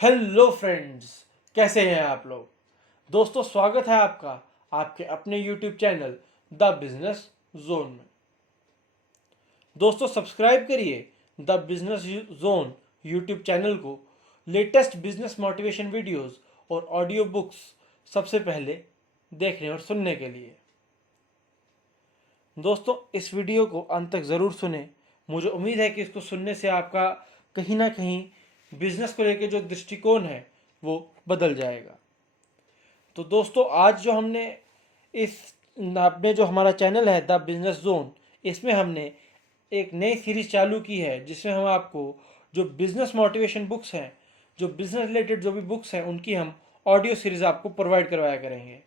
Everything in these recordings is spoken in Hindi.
हेलो फ्रेंड्स, कैसे हैं आप लोग। दोस्तों, स्वागत है आपका आपके अपने YouTube channel the business zone में। दोस्तों, सब्सक्राइब करिए the business zone YouTube channel को लेटेस्ट बिजनेस मोटिवेशन वीडियोस और ऑडियो बुक्स सबसे पहले देखने और सुनने के लिए। दोस्तों, इस वीडियो को अंत तक ज़रूर सुने। मुझे उम्मीद है कि इसको सुनने से आपका कहीं ना कहीं बिजनेस को लेकर जो दृष्टिकोण है वो बदल जाएगा। तो दोस्तों, आज जो हमने इस अपने जो हमारा चैनल है द बिजनेस जोन, इसमें हमने एक नई सीरीज चालू की है जिसमें हम आपको जो बिजनेस मोटिवेशन बुक्स हैं, जो बिजनेस रिलेटेड जो भी बुक्स हैं, उनकी हम ऑडियो सीरीज आपको प्रोवाइड करवाया करेंगे।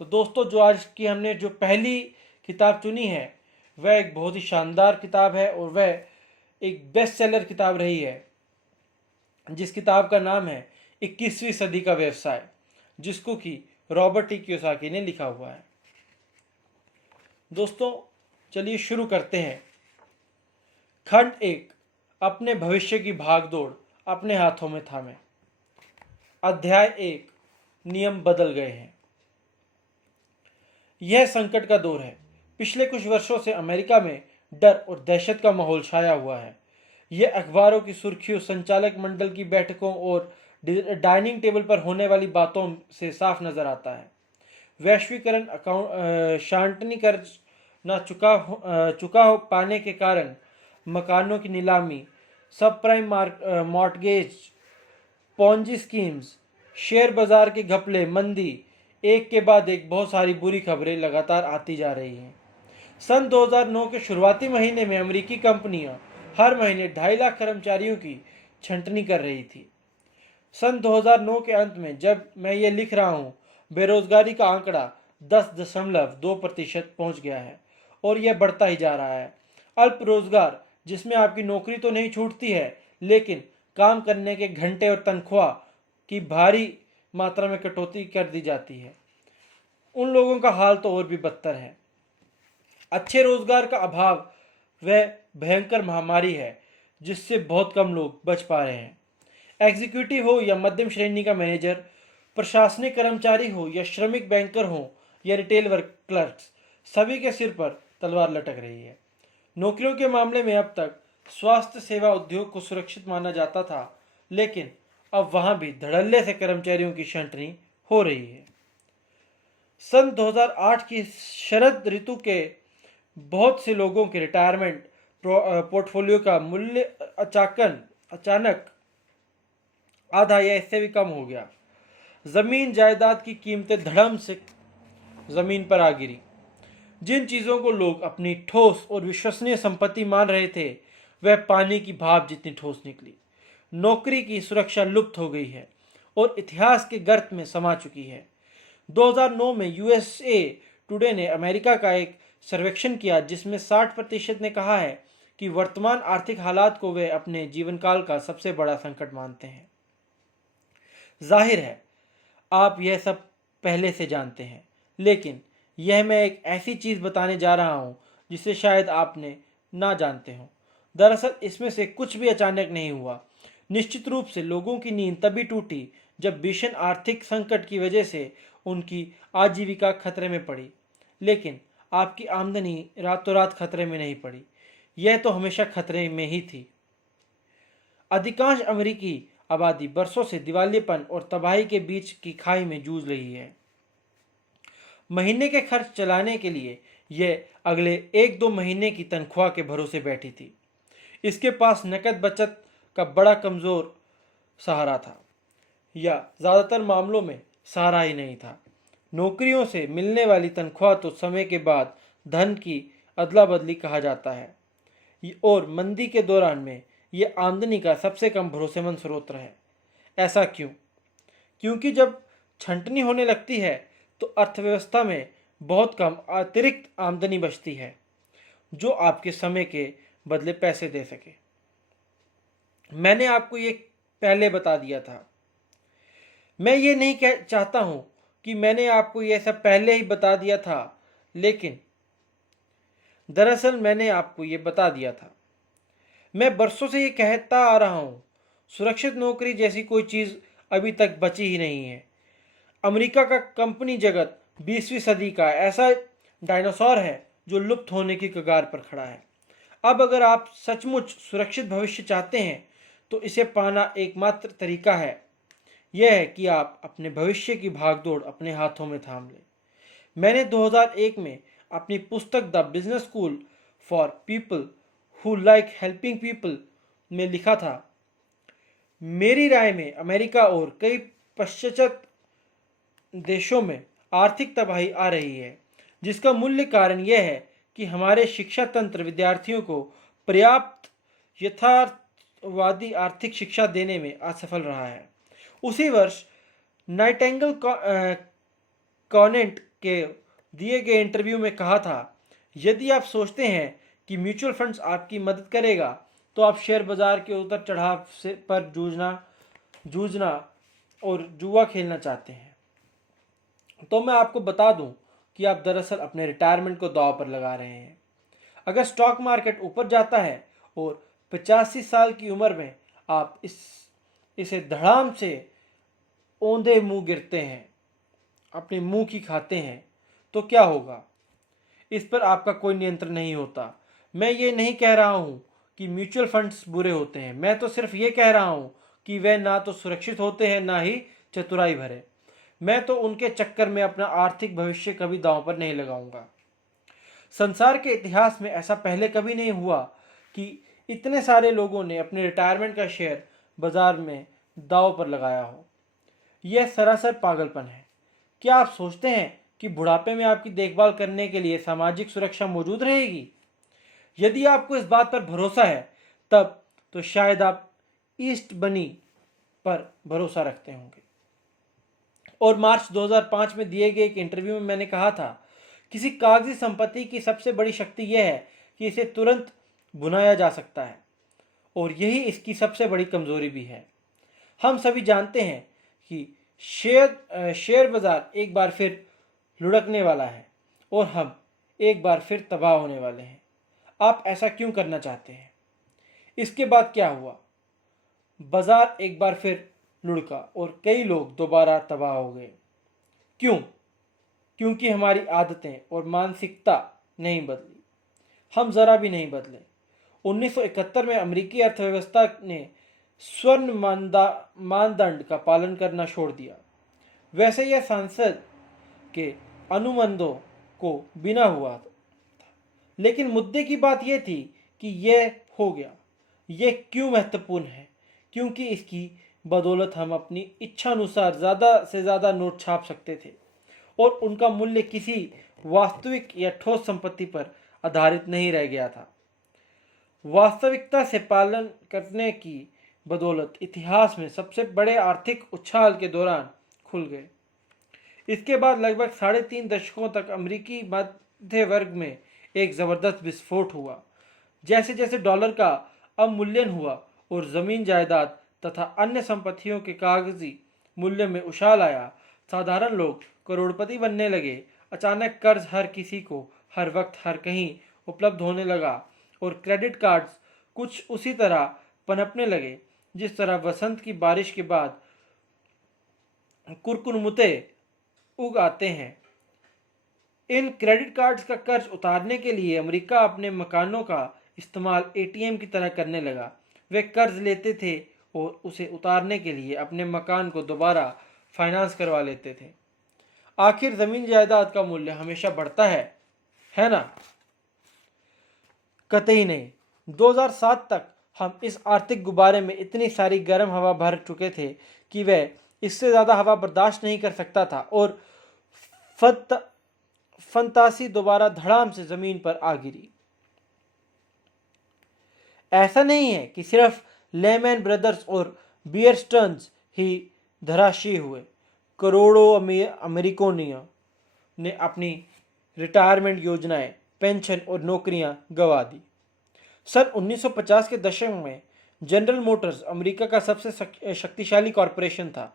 तो दोस्तों, जो आज की हमने जो पहली किताब चुनी है वह एक बहुत ही शानदार किताब है और वह एक बेस्ट सेलर किताब रही है, जिस किताब का नाम है 21वीं सदी का व्यवसाय, जिसको कि रॉबर्ट टी कियोसाकी ने लिखा हुआ है। दोस्तों, चलिए शुरू करते हैं। खंड 1, अपने भविष्य की भागदौड़ अपने हाथों में थामे। अध्याय 1, नियम बदल गए हैं। यह संकट का दौर है। पिछले कुछ वर्षों से अमेरिका में डर और दहशत का माहौल छाया हुआ है। यह अखबारों की सुर्खियों, संचालक मंडल की बैठकों और डाइनिंग टेबल पर होने वाली बातों से साफ नजर आता है। वैश्वीकरण, शांतनी कर्ज न चुका हो पाने के कारण मकानों की नीलामी, सब prime mortgage, Ponzi schemes, share बाजार के घपले, मंदी, एक के बाद एक बहुत सारी बुरी खबरें लगातार आती जा रही हैं। सन 2009 के शुरुआती महीने में अमेरिकी कंपनियां हर महीने 2.5 लाख कर्मचारियों की छंटनी कर रही थी। सन 2009 के अंत में, जब मैं ये लिख रहा हूँ, बेरोजगारी का आंकड़ा 10.2% पहुंच गया है और यह बढ़ता ही जा रहा है। अल्प रोजगार, जिसमें आपकी नौकरी तो नहीं छूटती है, लेकिन काम करने के घंटे और तनख्वाह की भारी मात्रा में कटौती कर दी जाती है, उन लोगों का हाल तो और भी बदतर है। अच्छे रोजगार का अभाव वह भयंकर महामारी है जिससे बहुत कम लोग बच पा रहे हैं। एग्जीक्यूटिव हो या मध्यम श्रेणी का मैनेजर, प्रशासनिक कर्मचारी हो या श्रमिक बैंकर हो या रिटेल वर्क क्लर्क्स, सभी के सिर पर तलवार लटक रही है। नौकरियों के मामले में अब तक स्वास्थ्य सेवा उद्योग को सुरक्षित माना जाता था, लेकिन अब वहां भी धड़ल्ले से कर्मचारियों की छंटनी हो रही है। सन 2008 की शरद ऋतु के बहुत से लोगों के रिटायरमेंट पोर्टफोलियो का मूल्य अचानक आधा या इससे भी कम हो गया। जमीन जायदाद की कीमतें धड़म से जमीन पर आ गिरी। जिन चीजों को लोग अपनी ठोस और विश्वसनीय संपत्ति मान रहे थे, वह पानी की भाप जितनी ठोस निकली। नौकरी की सुरक्षा लुप्त हो गई है और इतिहास के गर्त में समा चुकी है। 2009 में यूएसए टुडे ने अमेरिका का एक सर्वेक्षण किया जिसमें 60% ने कहा है कि वर्तमान आर्थिक हालात को वे अपने जीवनकाल का सबसे बड़ा संकट मानते हैं। जाहिर है, आप यह सब पहले से जानते हैं, लेकिन यह मैं एक ऐसी चीज़ बताने जा रहा हूं जिसे शायद आपने ना जानते हो। दरअसल इसमें से कुछ भी अचानक नहीं हुआ। निश्चित रूप से लोगों की नींद तभी टूटी जब भीषण आर्थिक संकट की वजह से उनकी आजीविका खतरे में पड़ी। लेकिन आपकी आमदनी रातों रात खतरे में नहीं पड़ी, यह तो हमेशा खतरे में ही थी। अधिकांश अमेरिकी आबादी बरसों से दिवालियेपन और तबाही के बीच की खाई में जूझ रही है। महीने के खर्च चलाने के लिए यह अगले 1-2 महीने की तनख्वाह के भरोसे बैठी थी। इसके पास नकद बचत का बड़ा कमज़ोर सहारा था, या ज़्यादातर मामलों में सहारा ही नहीं था। नौकरियों से मिलने वाली तनख्वाह तो समय के बाद धन की अदला बदली कहा जाता है, और मंदी के दौरान में यह आमदनी का सबसे कम भरोसेमंद स्रोत है। ऐसा क्यों? क्योंकि जब छंटनी होने लगती है तो अर्थव्यवस्था में बहुत कम अतिरिक्त आमदनी बचती है जो आपके समय के बदले पैसे दे सके। मैंने आपको ये पहले बता दिया था। मैं ये नहीं चाहता हूं कि मैंने आपको यह सब पहले ही बता दिया था, लेकिन दरअसल मैंने आपको ये बता दिया था। मैं बरसों से ये कहता आ रहा हूं, सुरक्षित नौकरी जैसी कोई चीज़ अभी तक बची ही नहीं है। अमेरिका का कंपनी जगत 20वीं सदी का ऐसा डायनासोर है जो लुप्त होने की कगार पर खड़ा है। अब अगर आप सचमुच सुरक्षित भविष्य चाहते हैं तो इसे पाना एकमात्र तरीका है यह है कि आप अपने भविष्य की भागदौड़ अपने हाथों में थाम लें। मैंने 2001 में अपनी पुस्तक the business school for people who like helping people में लिखा था, मेरी राय में अमेरिका और कई पश्चात देशों में आर्थिक तबाही आ रही है, जिसका मूल्य कारण यह है कि हमारे शिक्षा तंत्र विद्यार्थियों को पर्याप्त यथार्थवादी आर्थिक शिक्षा देने में असफल रहा है। उसी वर्ष नाइटेंगल कॉनेंट के दिए गए इंटरव्यू में कहा था, यदि आप सोचते हैं कि म्यूचुअल फंड्स आपकी मदद करेगा तो आप शेयर बाजार के उतर चढ़ाव से पर जूझना और जुआ खेलना चाहते हैं। तो मैं आपको बता दूं कि आप दरअसल अपने रिटायरमेंट को दांव पर लगा रहे हैं। अगर स्टॉक मार्केट ऊपर जाता है और 85 साल की उम्र में आप इसे धड़ाम से औंधे मुंह गिरते हैं, अपने मुंह की खाते हैं, तो क्या होगा? इस पर आपका कोई नियंत्रण नहीं होता। मैं ये नहीं कह रहा हूँ कि म्यूचुअल फंड्स बुरे होते हैं, मैं तो सिर्फ ये कह रहा हूँ कि वे ना तो सुरक्षित होते हैं ना ही चतुराई भरे। मैं तो उनके चक्कर में अपना आर्थिक भविष्य कभी दांव पर नहीं लगाऊंगा। संसार के इतिहास में ऐसा पहले कभी नहीं हुआ कि इतने सारे लोगों ने अपने रिटायरमेंट का शेयर बाजार में दांव पर लगाया हो। यह सरासर पागलपन है। क्या आप सोचते हैं कि बुढ़ापे में आपकी देखभाल करने के लिए सामाजिक सुरक्षा मौजूद रहेगी? यदि आपको इस बात पर भरोसा है तब तो शायद आप ईस्ट बनी पर भरोसा रखते होंगे। और मार्च 2005 में दिए गए एक इंटरव्यू में मैंने कहा था, किसी कागजी संपत्ति की सबसे बड़ी शक्ति यह है कि इसे तुरंत भुनाया जा सकता है और यही इसकी सबसे बड़ी कमजोरी भी है। हम सभी जानते हैं कि शेयर बाजार एक बार फिर लुढ़कने वाला है और हम एक बार फिर तबाह होने वाले हैं। आप ऐसा क्यों करना चाहते हैं? इसके बाद क्या हुआ? बाजार एक बार फिर लुढ़का और कई लोग दोबारा तबाह हो गए। क्यों? क्योंकि हमारी आदतें और मानसिकता नहीं बदली। हम जरा भी नहीं बदले। 1971 में अमेरिकी अर्थव्यवस्था ने स्वर्ण मानदंड का पालन करना छोड़ दिया। वैसे यह संसद के अनुबंधों को बिना हुआ था, लेकिन मुद्दे की बात यह थी कि यह हो गया। यह क्यों महत्वपूर्ण है? क्योंकि इसकी बदौलत हम अपनी इच्छानुसार ज़्यादा से ज़्यादा नोट छाप सकते थे और उनका मूल्य किसी वास्तविक या ठोस संपत्ति पर आधारित नहीं रह गया था। वास्तविकता से पालन करने की बदौलत इतिहास में सबसे बड़े आर्थिक उछाल के दौरान खुल गए। इसके बाद लगभग 3.5 दशकों तक अमेरिकी मध्य वर्ग में एक ज़बरदस्त विस्फोट हुआ। जैसे जैसे डॉलर का अवमूल्यन हुआ और ज़मीन जायदाद तथा अन्य संपत्तियों के कागजी मूल्य में उछाल आया, साधारण लोग करोड़पति बनने लगे। अचानक कर्ज हर किसी को हर वक्त हर कहीं उपलब्ध होने लगा और क्रेडिट कार्ड्स कुछ उसी तरह पनपने लगे जिस तरह वसंत की बारिश के बाद कुरकुरमुते उग आते हैं। इन क्रेडिट कार्ड्स का कर्ज उतारने के लिए अमेरिका अपने मकानों का इस्तेमाल एटीएम की तरह करने लगा। वे कर्ज लेते थे और उसे उतारने के लिए अपने मकान को दोबारा फाइनेंस करवा लेते थे। आखिर जमीन जायदाद का मूल्य हमेशा बढ़ता है ना? कतई नहीं। 2007 तक हम इस आर्थिक गुब्बारे में इतनी सारी गर्म हवा भर चुके थे कि वह इससे ज़्यादा हवा बर्दाश्त नहीं कर सकता था और फंतासी दोबारा धड़ाम से ज़मीन पर आ गिरी। ऐसा नहीं है कि सिर्फ लेमैन ब्रदर्स और बियर स्टर्न्स ही धराशायी हुए। करोड़ों अमेरिकनियों ने अपनी रिटायरमेंट योजनाएं, पेंशन और नौकरियां गंवा दी। सन 1950 के दशक में जनरल मोटर्स अमेरिका का सबसे शक्तिशाली कॉरपोरेशन था।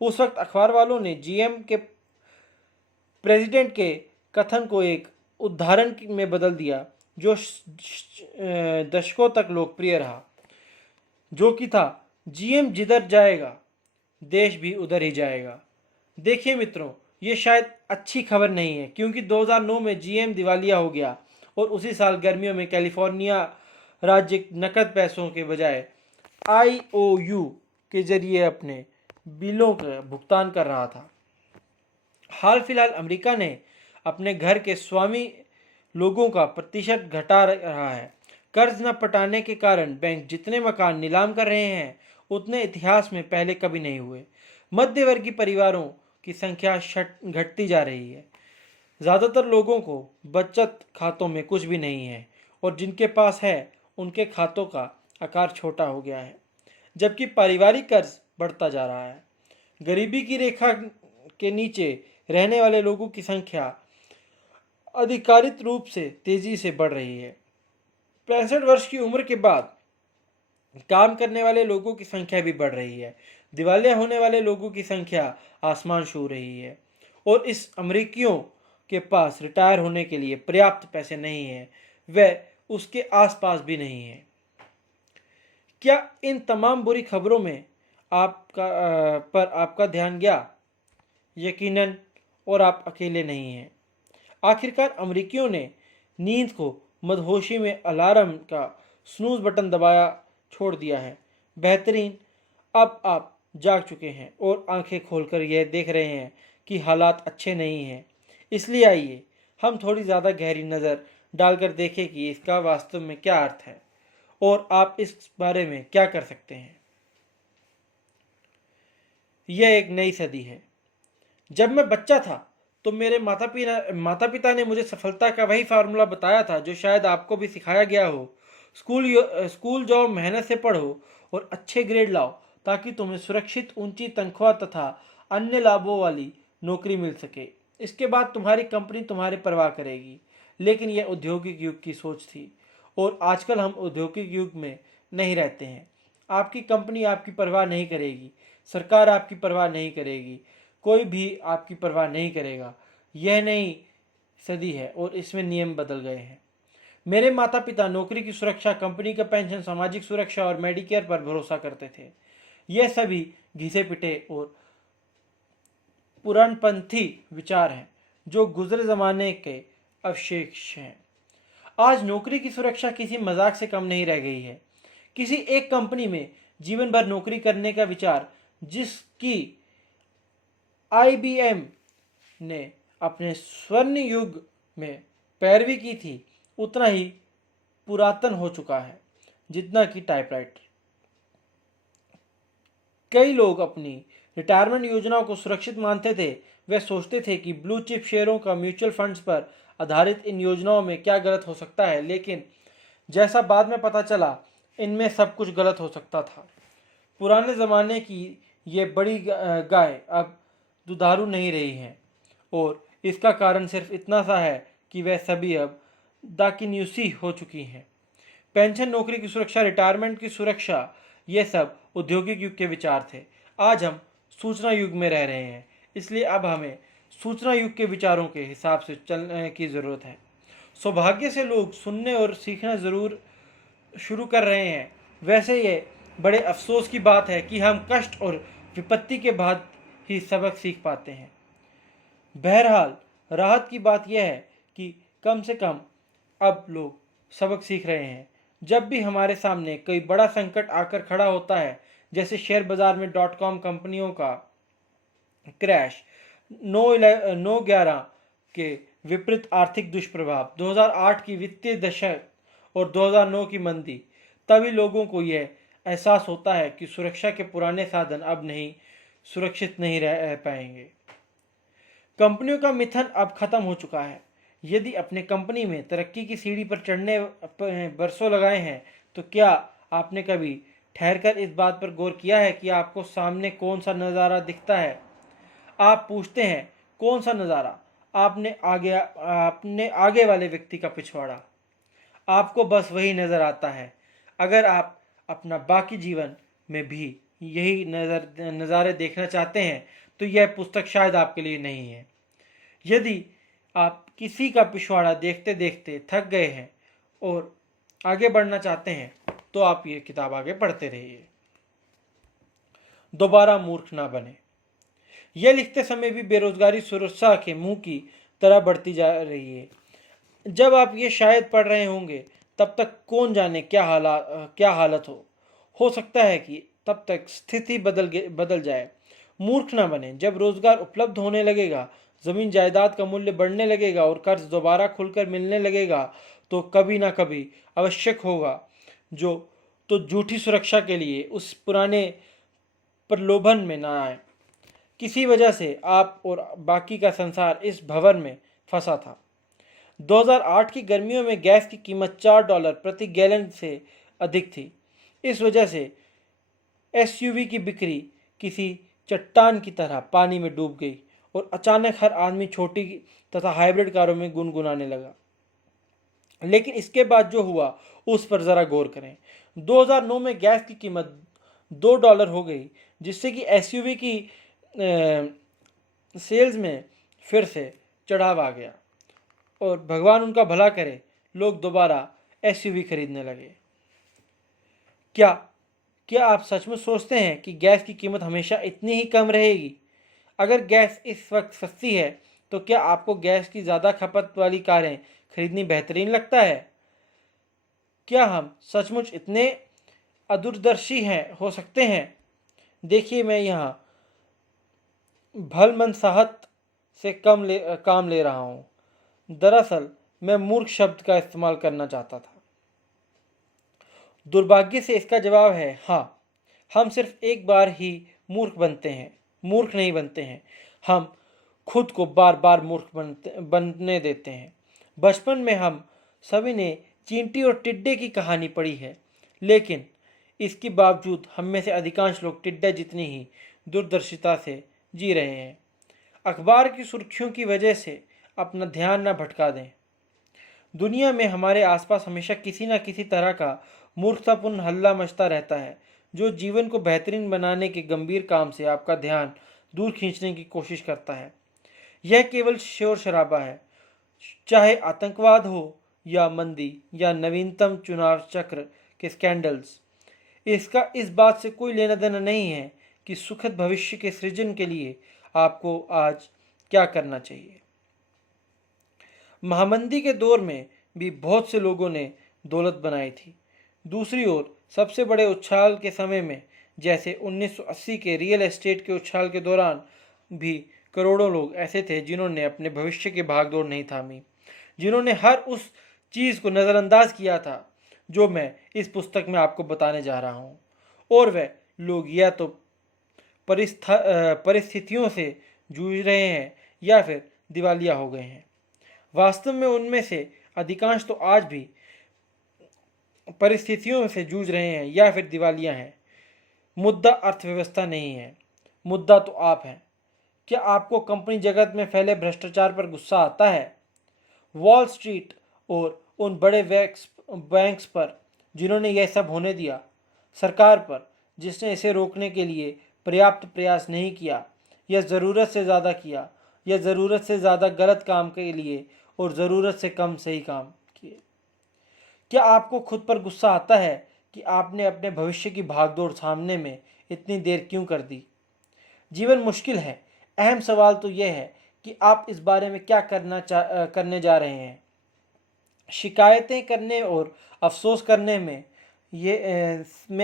उस वक्त अखबार वालों ने जीएम के प्रेसिडेंट के कथन को एक उदाहरण में बदल दिया जो दशकों तक लोकप्रिय रहा, जो कि था, जीएम जिधर जाएगा देश भी उधर ही जाएगा। देखिए मित्रों, ये शायद अच्छी खबर नहीं है क्योंकि 2009 में जीएम दिवालिया हो गया और उसी साल गर्मियों में कैलिफोर्निया राज्य नकद पैसों के बजाय आईओयू के जरिए अपने बिलों का भुगतान कर रहा था। हाल फिलहाल अमेरिका ने अपने घर के स्वामी लोगों का प्रतिशत घटा रहा है। कर्ज न पटाने के कारण बैंक जितने मकान नीलाम कर रहे हैं उतने इतिहास में पहले कभी नहीं हुए। मध्यवर्गीय परिवारों की संख्या घटती जा रही है। ज़्यादातर लोगों को बचत खातों में कुछ भी नहीं है और जिनके पास है उनके खातों का आकार छोटा हो गया है, जबकि पारिवारिक कर्ज बढ़ता जा रहा है। गरीबी की रेखा के नीचे रहने वाले लोगों की संख्या आधिकारिक रूप से तेजी से बढ़ रही है। 65 वर्ष की उम्र के बाद काम करने वाले लोगों की संख्या भी बढ़ रही है। दिवालिया होने वाले लोगों की संख्या आसमान छू रही है और इस अमेरिकियों के पास रिटायर होने के लिए पर्याप्त पैसे नहीं है, वह उसके आसपास भी नहीं है। क्या इन तमाम बुरी खबरों में आपका ध्यान गया? यकीनन, और आप अकेले नहीं हैं। आखिरकार अमेरिकियों ने नींद को मदहोशी में अलार्म का स्नूज बटन दबाया छोड़ दिया है। बेहतरीन, अब आप जाग चुके हैं और आंखें खोलकर यह देख रहे हैं कि हालात अच्छे नहीं हैं। इसलिए आइए हम थोड़ी ज़्यादा गहरी नज़र डालकर देखें कि इसका वास्तव में क्या अर्थ है और आप इस बारे में क्या कर सकते हैं। यह एक नई सदी है। जब मैं बच्चा था तो मेरे माता पिता ने मुझे सफलता का वही फार्मूला बताया था जो शायद आपको भी सिखाया गया हो। स्कूल जाओ, मेहनत से पढ़ो और अच्छे ग्रेड लाओ ताकि तुम्हें सुरक्षित ऊंची तनख्वाह तथा अन्य लाभों वाली नौकरी मिल सके। इसके बाद तुम्हारी कंपनी तुम्हारी परवाह करेगी। लेकिन यह औद्योगिक युग की सोच थी और आजकल हम औद्योगिक युग में नहीं रहते हैं। आपकी कंपनी आपकी परवाह नहीं करेगी, सरकार आपकी परवाह नहीं करेगी, कोई भी आपकी परवाह नहीं करेगा। यह नई सदी है और इसमें नियम बदल गए हैं। मेरे माता पिता नौकरी की सुरक्षा, कंपनी का पेंशन, सामाजिक सुरक्षा और मेडिकेयर पर भरोसा करते थे। यह सभी घिसे पिटे और पुरानपंथी विचार हैं जो गुजरे जमाने के अवशेष हैं। आज नौकरी की सुरक्षा किसी मजाक से कम नहीं रह गई है। किसी एक कंपनी में जीवन भर नौकरी करने का विचार, जिसकी आईबीएम ने अपने स्वर्ण युग में पैरवी की थी, उतना ही पुरातन हो चुका है जितना कि टाइपराइटर। कई लोग अपनी रिटायरमेंट योजनाओं को सुरक्षित मानते थे। वे सोचते थे कि ब्लू चिप शेयरों का म्यूचुअल फंड्स पर आधारित इन योजनाओं में क्या गलत हो सकता है, लेकिन जैसा बाद में पता चला, इनमें सब कुछ गलत हो सकता था। पुराने ज़माने की ये बड़ी गाय अब दुधारू नहीं रही हैं और इसका कारण सिर्फ इतना सा है कि वह सभी अब दाकिन्यूसी हो चुकी हैं। पेंशन, नौकरी की सुरक्षा, रिटायरमेंट की सुरक्षा, ये सब औद्योगिक युग के विचार थे। आज हम सूचना युग में रह रहे हैं, इसलिए अब हमें सूचना युग के विचारों के हिसाब से चलने की ज़रूरत है। सौभाग्य से लोग सुनने और सीखना ज़रूर शुरू कर रहे हैं। वैसे ये बड़े अफसोस की बात है कि हम कष्ट और विपत्ति के बाद ही सबक सीख पाते हैं। बहरहाल, राहत की बात यह है कि कम से कम अब लोग सबक सीख रहे हैं। जब भी हमारे सामने कोई बड़ा संकट आकर खड़ा होता है, जैसे शेयर बाजार में .com कंपनियों का क्रैश, 9/11 के विपरीत आर्थिक दुष्प्रभाव, 2008 की वित्तीय दशक और 2009 की मंदी, तभी लोगों को यह एहसास होता है कि सुरक्षा के पुराने साधन अब नहीं सुरक्षित नहीं रह पाएंगे। कंपनियों का मिथन अब खत्म हो चुका है। यदि अपने कंपनी में तरक्की की सीढ़ी पर चढ़ने बरसों लगाए हैं, तो क्या आपने कभी ठहरकर इस बात पर गौर किया है कि आपको सामने कौन सा नज़ारा दिखता है? आप पूछते हैं, कौन सा नज़ारा? आपने आगे वाले व्यक्ति का पिछवाड़ा। आपको बस वही नज़र आता है। अगर आप अपना बाकी जीवन में भी यही नज़ारे देखना चाहते हैं, तो यह पुस्तक शायद आपके लिए नहीं है। यदि आप किसी का पिछवाड़ा देखते देखते थक गए हैं और आगे बढ़ना चाहते हैं, तो आप ये किताब आगे पढ़ते रहिए। दोबारा मूर्ख ना बने। यह लिखते समय भी बेरोजगारी सुरक्षा के मुंह की तरह बढ़ती जा रही है। जब आप ये शायद पढ़ रहे होंगे तब तक कौन जाने क्या हालत हो सकता है कि तब तक स्थिति बदल जाए। मूर्ख ना बने। जब रोजगार उपलब्ध होने लगेगा, जमीन जायदाद का मूल्य बढ़ने लगेगा और कर्ज दोबारा खुलकर मिलने लगेगा, तो कभी ना कभी आवश्यक होगा जो तो झूठी सुरक्षा के लिए उस पुराने प्रलोभन में ना आए। किसी वजह से आप और बाकी का संसार इस भंवर में फंसा था। 2008 की गर्मियों में गैस की कीमत $4 प्रति गैलन से अधिक थी। इस वजह से एसयूवी की बिक्री किसी चट्टान की तरह पानी में डूब गई और अचानक हर आदमी छोटी तथा हाइब्रिड कारों में गुनगुनाने लगा। लेकिन इसके बाद जो हुआ उस पर ज़रा गौर करें। 2009 में गैस की कीमत $2 हो गई, जिससे कि एसयूवी की सेल्स में फिर से चढ़ाव आ गया और भगवान उनका भला करे, लोग दोबारा एसयूवी खरीदने लगे। क्या आप सचमुच सोचते हैं कि गैस की कीमत हमेशा इतनी ही कम रहेगी? अगर गैस इस वक्त सस्ती है तो क्या आपको गैस की ज़्यादा खपत वाली कारें खरीदनी बेहतरीन लगता है? क्या हम सचमुच इतने अदूरदर्शी हो सकते हैं? देखिए, मैं यहाँ भलमनसाहत से काम ले रहा हूँ। दरअसल मैं मूर्ख शब्द का इस्तेमाल करना चाहता था। दुर्भाग्य से इसका जवाब है हाँ। हम सिर्फ एक बार ही मूर्ख नहीं बनते हैं। हम खुद को बार बार मूर्ख बनने देते हैं। बचपन में हम सभी ने चींटी और टिड्डे की कहानी पढ़ी है, लेकिन इसके बावजूद हम में से अधिकांश लोग टिड्डे जितनी ही दूरदर्शिता से जी रहे हैं। अखबार की सुर्खियों की वजह से अपना ध्यान न भटका दें। दुनिया में हमारे आसपास हमेशा किसी न किसी तरह का मूर्खतापूर्ण हल्ला मचता रहता है, जो जीवन को बेहतरीन बनाने के गंभीर काम से आपका ध्यान दूर खींचने की कोशिश करता है। यह केवल शोर शराबा है, चाहे आतंकवाद हो या मंदी या नवीनतम चुनाव चक्र के स्कैंडल्स। इसका इस बात से कोई लेना देना नहीं है कि सुखद भविष्य के सृजन के लिए आपको आज क्या करना चाहिए। महामंदी के दौर में भी बहुत से लोगों ने दौलत बनाई थी। दूसरी ओर सबसे बड़े उछाल के समय में, जैसे 1980 के रियल एस्टेट के उछाल के दौरान भी, करोड़ों लोग ऐसे थे जिन्होंने अपने भविष्य की भागदौड़ नहीं थामी, जिन्होंने हर उस चीज़ को नज़रअंदाज किया था जो मैं इस पुस्तक में आपको बताने जा रहा हूँ। और वह लोग या तो परिस्थितियों से जूझ रहे हैं या फिर दिवालिया हो गए हैं। वास्तव में उनमें से अधिकांश तो आज भी परिस्थितियों से जूझ रहे हैं या फिर दिवालिया हैं। मुद्दा अर्थव्यवस्था नहीं है, मुद्दा तो आप हैं। क्या आपको कंपनी जगत में फैले भ्रष्टाचार पर गुस्सा आता है? वॉल स्ट्रीट और उन बड़े बैंक्स पर जिन्होंने यह सब होने दिया? सरकार पर जिसने इसे रोकने के लिए पर्याप्त प्रयास नहीं किया या ज़रूरत से ज़्यादा किया, या ज़रूरत से ज़्यादा गलत काम के लिए और ज़रूरत से कम सही काम किए? क्या आपको खुद पर गुस्सा आता है कि आपने अपने भविष्य की भागदौड़ सामने में इतनी देर क्यों कर दी? जीवन मुश्किल है। अहम सवाल तो यह है कि आप इस बारे में क्या करने जा रहे हैं। शिकायतें करने और अफसोस करने में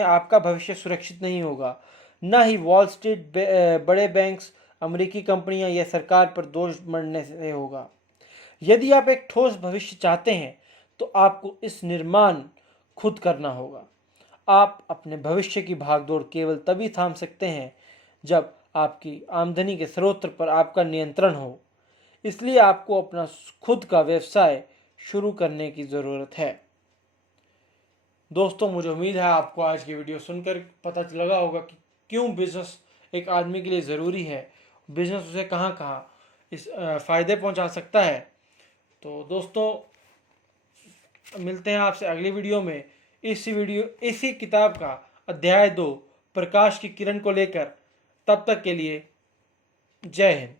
आपका भविष्य सुरक्षित नहीं होगा। न ही वॉल स्ट्रीट, बड़े बैंक्स, अमेरिकी कंपनियां या सरकार पर दोष मढ़ने से होगा। यदि आप एक ठोस भविष्य चाहते हैं तो आपको इस निर्माण खुद करना होगा। आप अपने भविष्य की भागदौड़ केवल तभी थाम सकते हैं जब आपकी आमदनी के स्रोत पर आपका नियंत्रण हो। इसलिए आपको अपना खुद का व्यवसाय शुरू करने की ज़रूरत है। दोस्तों, मुझे उम्मीद है आपको आज की वीडियो सुनकर पता लगा होगा कि क्यों बिज़नेस एक आदमी के लिए ज़रूरी है, बिज़नेस उसे कहाँ कहाँ इस फ़ायदे पहुँचा सकता है। तो दोस्तों, मिलते हैं आपसे अगली वीडियो में। इसी किताब का अध्याय 2 प्रकाश की किरण को लेकर। तब तक के लिए जय हिंद।